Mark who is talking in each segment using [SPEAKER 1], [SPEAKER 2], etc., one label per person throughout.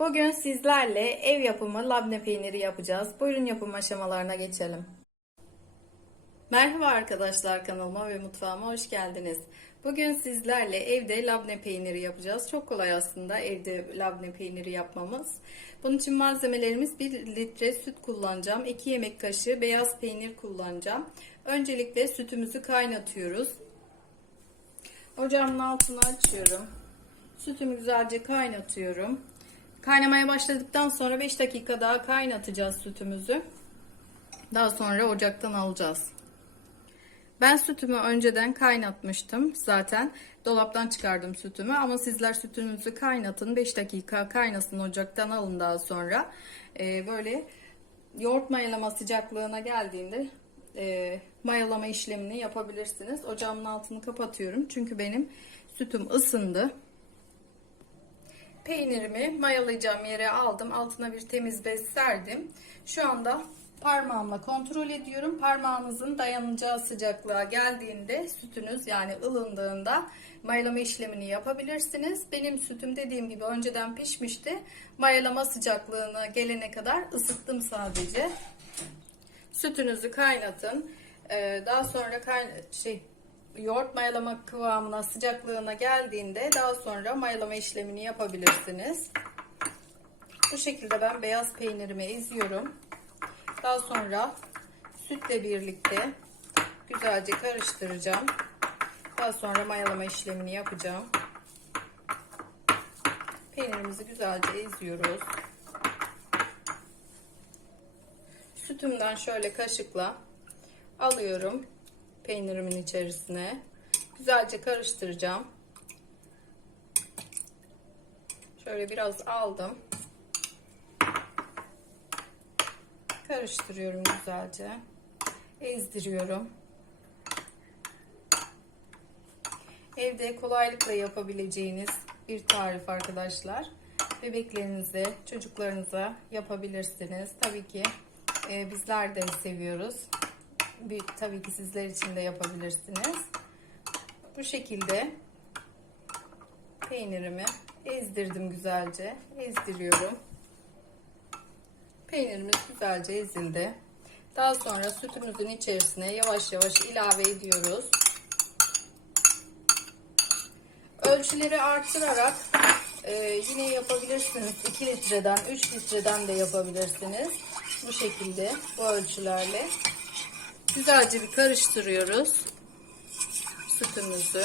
[SPEAKER 1] Bugün sizlerle ev yapımı labne peyniri yapacağız. Buyurun yapım aşamalarına geçelim. Merhaba arkadaşlar kanalıma ve mutfağıma hoş geldiniz. Bugün sizlerle evde labne peyniri yapacağız. Çok kolay aslında evde labne peyniri yapmamız. Bunun için malzemelerimiz 1 litre süt kullanacağım. 2 yemek kaşığı beyaz peynir kullanacağım. Öncelikle sütümüzü kaynatıyoruz. Ocağımın altını açıyorum. Sütümü güzelce kaynatıyorum. Kaynamaya başladıktan sonra 5 dakika daha kaynatacağız sütümüzü. Daha sonra ocaktan alacağız. Ben sütümü önceden kaynatmıştım zaten. Dolaptan çıkardım sütümü ama sizler sütünüzü kaynatın. 5 dakika kaynasın ocaktan alın daha sonra. Ee, böyle yoğurt mayalama sıcaklığına geldiğinde e, mayalama işlemini yapabilirsiniz. Ocağımın altını kapatıyorum. Çünkü benim sütüm ısındı. Peynirimi mayalayacağım yere aldım. Altına bir temiz bez serdim. Şu anda parmağımla kontrol ediyorum. Parmağınızın dayanacağı sıcaklığa geldiğinde sütünüz yani ılındığında mayalama işlemini yapabilirsiniz. Benim sütüm dediğim gibi önceden pişmişti. Mayalama sıcaklığına gelene kadar ısıttım sadece. Sütünüzü kaynatın. Ee, daha sonra kay şey yoğurt mayalama kıvamına sıcaklığına geldiğinde daha sonra mayalama işlemini yapabilirsiniz. Bu şekilde ben beyaz peynirimi eziyorum. Daha sonra sütle birlikte güzelce karıştıracağım. Daha sonra mayalama işlemini yapacağım. Peynirimizi güzelce eziyoruz. Sütümden şöyle kaşıkla alıyorum peynirimin içerisine. Güzelce karıştıracağım. Şöyle biraz aldım. Karıştırıyorum güzelce. Ezdiriyorum. Evde kolaylıkla yapabileceğiniz bir tarif arkadaşlar. Bebeklerinize, çocuklarınıza yapabilirsiniz. Tabii ki e, bizler de seviyoruz. Bir, tabii ki sizler için de yapabilirsiniz. Bu şekilde peynirimi ezdirdim güzelce. Ezdiriyorum. Peynirimiz güzelce ezildi. Daha sonra sütümüzün içerisine yavaş yavaş ilave ediyoruz. Ölçüleri artırarak e, yine yapabilirsiniz. 2 litreden 3 litreden de yapabilirsiniz. Bu şekilde bu ölçülerle. Güzelce bir karıştırıyoruz sütümüzü.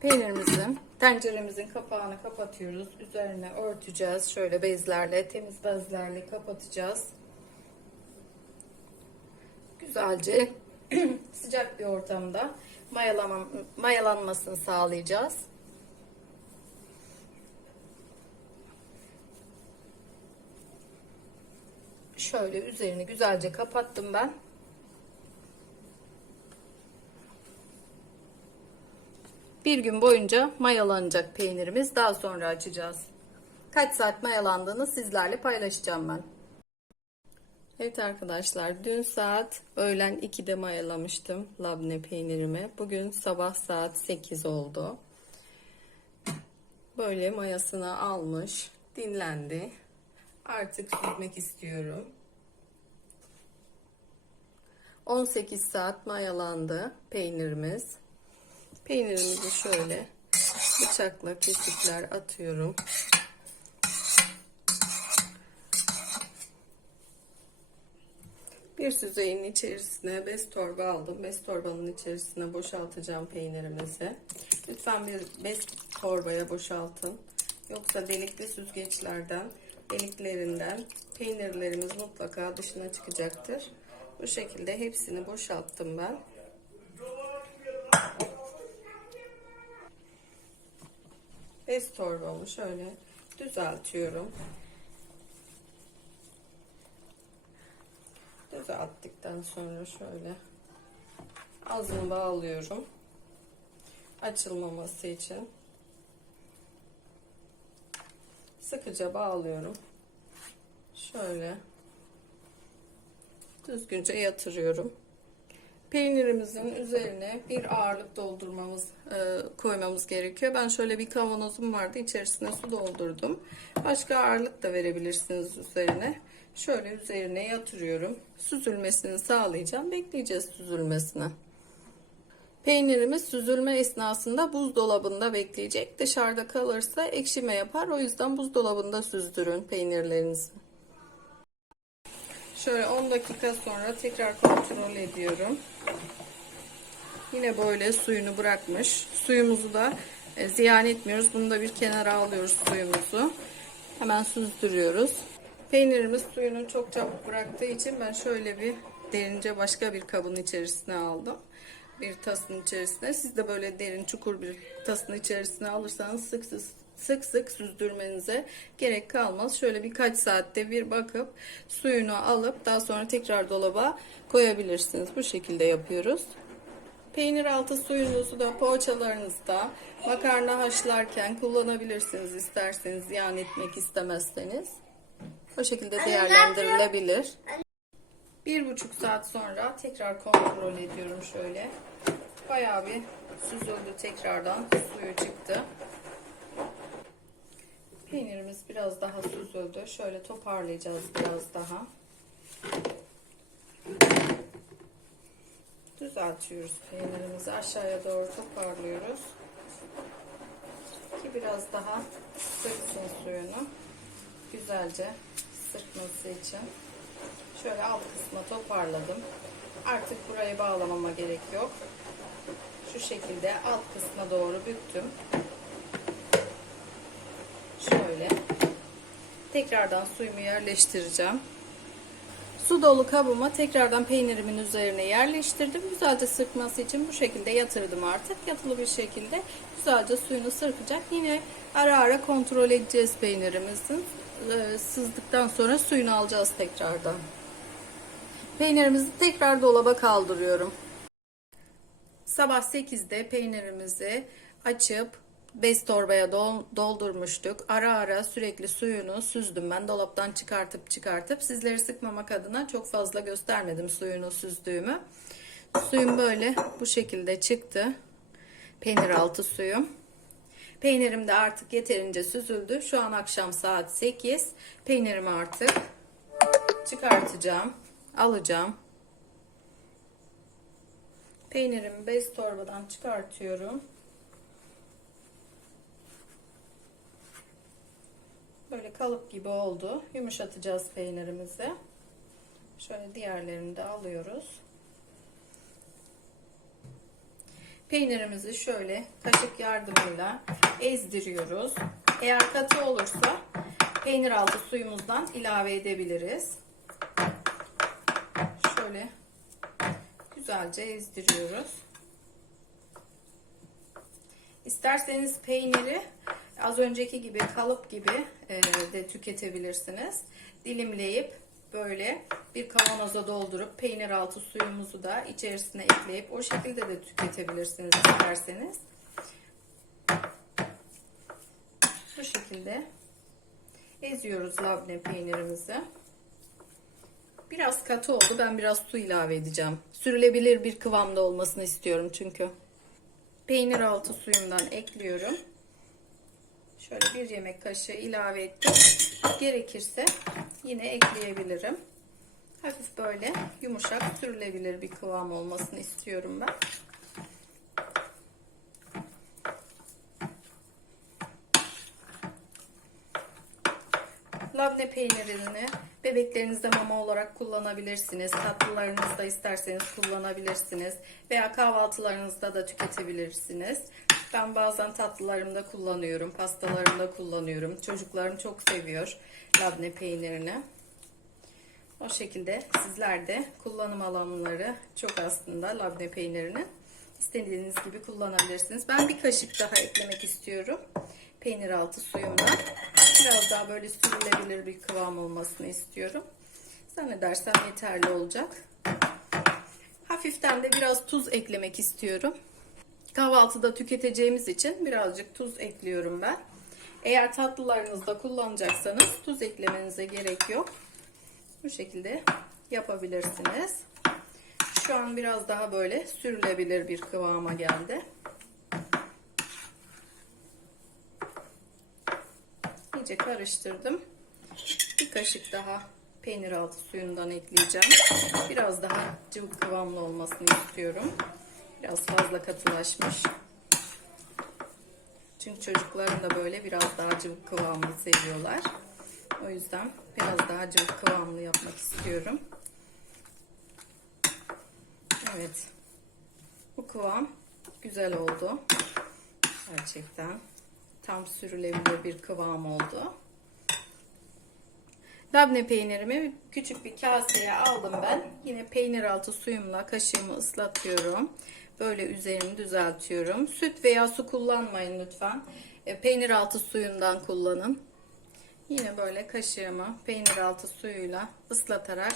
[SPEAKER 1] Peynirimizin, tenceremizin kapağını kapatıyoruz. Üzerine örteceğiz. Şöyle bezlerle, temiz bezlerle kapatacağız. Güzelce sıcak bir ortamda mayalanmasını sağlayacağız. Şöyle üzerini güzelce kapattım ben. Bir gün boyunca mayalanacak peynirimiz. Daha sonra açacağız. Kaç saat mayalandığını sizlerle paylaşacağım ben. Evet arkadaşlar dün saat öğlen 2'de mayalamıştım labne peynirimi. Bugün sabah saat 8 oldu. Böyle mayasını almış dinlendi. Artık süzmek istiyorum. 18 saat mayalandı peynirimiz. Peynirimizi şöyle bıçakla kesikler atıyorum. Bir süzeyin içerisine bez torba aldım. Bez torbanın içerisine boşaltacağım peynirimizi. Lütfen bir bez torbaya boşaltın. Yoksa delikli süzgeçlerden, deliklerinden peynirlerimiz mutlaka dışına çıkacaktır. Bu şekilde hepsini boşalttım ben. Bez torbamı şöyle düzeltiyorum. Düzelttikten sonra şöyle ağzını bağlıyorum. Açılmaması için. Sıkıca bağlıyorum. Şöyle düzgünce yatırıyorum. Peynirimizin üzerine bir ağırlık doldurmamız, e, koymamız gerekiyor. Ben şöyle bir kavanozum vardı. içerisine su doldurdum. Başka ağırlık da verebilirsiniz üzerine. Şöyle üzerine yatırıyorum. Süzülmesini sağlayacağım. Bekleyeceğiz süzülmesini. Peynirimiz süzülme esnasında buzdolabında bekleyecek. Dışarıda kalırsa ekşime yapar. O yüzden buzdolabında süzdürün peynirlerinizi. Şöyle 10 dakika sonra tekrar kontrol ediyorum. Yine böyle suyunu bırakmış. Suyumuzu da e, ziyan etmiyoruz. Bunu da bir kenara alıyoruz suyumuzu. Hemen süzdürüyoruz. Peynirimiz suyunu çok çabuk bıraktığı için ben şöyle bir derince başka bir kabın içerisine aldım. Bir tasın içerisine. Siz de böyle derin çukur bir tasın içerisine alırsanız sık sık sık sık süzdürmenize gerek kalmaz. Şöyle birkaç saatte bir bakıp suyunu alıp daha sonra tekrar dolaba koyabilirsiniz. Bu şekilde yapıyoruz. Peynir altı suyunuzu da poğaçalarınızda makarna haşlarken kullanabilirsiniz isterseniz ziyan etmek istemezseniz. O şekilde değerlendirilebilir. Bir buçuk saat sonra tekrar kontrol ediyorum şöyle. Bayağı bir süzüldü tekrardan suyu çıktı. Peynirimiz biraz daha süzüldü. Şöyle toparlayacağız biraz daha. Düzeltiyoruz peynirimizi. Aşağıya doğru toparlıyoruz. Ki biraz daha sıksın suyunu. Güzelce sıkması için. Şöyle alt kısma toparladım. Artık burayı bağlamama gerek yok. Şu şekilde alt kısma doğru büktüm. Şöyle. Tekrardan suyumu yerleştireceğim. Su dolu kabıma tekrardan peynirimin üzerine yerleştirdim. Güzelce sıkması için bu şekilde yatırdım artık. Yatılı bir şekilde güzelce suyunu sırkacak. Yine ara ara kontrol edeceğiz peynirimizin. Ee, Sızdıktan sonra suyunu alacağız tekrardan. Peynirimizi tekrar dolaba kaldırıyorum. Sabah 8'de peynirimizi açıp bez torbaya dol- doldurmuştuk. Ara ara sürekli suyunu süzdüm ben dolaptan çıkartıp çıkartıp sizleri sıkmamak adına çok fazla göstermedim suyunu süzdüğümü. Suyum böyle bu şekilde çıktı. Peynir altı suyum. Peynirim de artık yeterince süzüldü. Şu an akşam saat 8. Peynirimi artık çıkartacağım. Alacağım. Peynirimi bez torbadan çıkartıyorum. Böyle kalıp gibi oldu. Yumuşatacağız peynirimizi. Şöyle diğerlerini de alıyoruz. Peynirimizi şöyle kaşık yardımıyla ezdiriyoruz. Eğer katı olursa peynir altı suyumuzdan ilave edebiliriz. Şöyle güzelce ezdiriyoruz. İsterseniz peyniri az önceki gibi kalıp gibi e, de tüketebilirsiniz. Dilimleyip böyle bir kavanoza doldurup peynir altı suyumuzu da içerisine ekleyip o şekilde de tüketebilirsiniz isterseniz. Bu şekilde eziyoruz labne peynirimizi. Biraz katı oldu. Ben biraz su ilave edeceğim. Sürülebilir bir kıvamda olmasını istiyorum çünkü. Peynir altı suyumdan ekliyorum. Şöyle bir yemek kaşığı ilave ettim. Gerekirse yine ekleyebilirim. Hafif böyle yumuşak sürülebilir bir kıvam olmasını istiyorum ben. Labne peynirini bebeklerinizde mama olarak kullanabilirsiniz. Tatlılarınızda isterseniz kullanabilirsiniz. Veya kahvaltılarınızda da tüketebilirsiniz. Ben bazen tatlılarımda kullanıyorum, pastalarımda kullanıyorum. Çocuklarım çok seviyor labne peynirini. O şekilde sizler de kullanım alanları çok aslında labne peynirini. İstediğiniz gibi kullanabilirsiniz. Ben bir kaşık daha eklemek istiyorum. Peynir altı suyumdan. Biraz daha böyle sürülebilir bir kıvam olmasını istiyorum. Zannedersem yeterli olacak. Hafiften de biraz tuz eklemek istiyorum. Kahvaltıda tüketeceğimiz için birazcık tuz ekliyorum ben. Eğer tatlılarınızda kullanacaksanız tuz eklemenize gerek yok. Bu şekilde yapabilirsiniz. Şu an biraz daha böyle sürülebilir bir kıvama geldi. İyice karıştırdım. Bir kaşık daha peynir altı suyundan ekleyeceğim. Biraz daha cıvık kıvamlı olmasını istiyorum. Biraz fazla katılaşmış. Çünkü çocukların da böyle biraz daha cıvık kıvamlı seviyorlar. O yüzden biraz daha cıvık kıvamlı yapmak istiyorum. Evet. Bu kıvam güzel oldu. Gerçekten tam sürülebilir bir kıvam oldu. Labne peynirimi küçük bir kaseye aldım ben. Yine peynir altı suyumla kaşığımı ıslatıyorum. Böyle üzerini düzeltiyorum. Süt veya su kullanmayın lütfen. E, Peynir altı suyundan kullanın. Yine böyle kaşığımı peynir altı suyuyla ıslatarak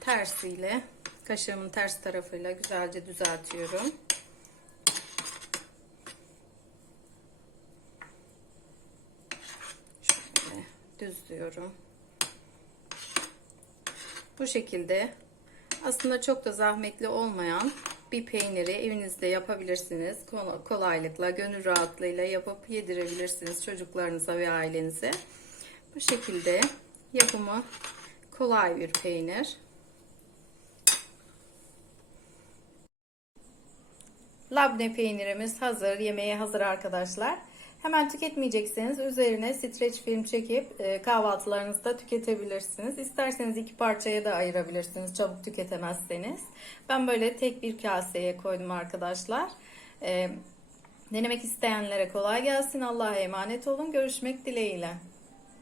[SPEAKER 1] tersiyle kaşığımın ters tarafıyla güzelce düzeltiyorum. Şöyle düzlüyorum. Bu şekilde aslında çok da zahmetli olmayan bir peyniri evinizde yapabilirsiniz. Kol- Kolaylıkla, gönül rahatlığıyla yapıp yedirebilirsiniz çocuklarınıza ve ailenize. Bu şekilde yapımı kolay bir peynir. Labne peynirimiz hazır, yemeğe hazır arkadaşlar. Hemen tüketmeyecekseniz üzerine streç film çekip e, kahvaltılarınızda tüketebilirsiniz. İsterseniz iki parçaya da ayırabilirsiniz çabuk tüketemezseniz. Ben böyle tek bir kaseye koydum arkadaşlar. E, denemek isteyenlere kolay gelsin. Allah'a emanet olun. Görüşmek dileğiyle.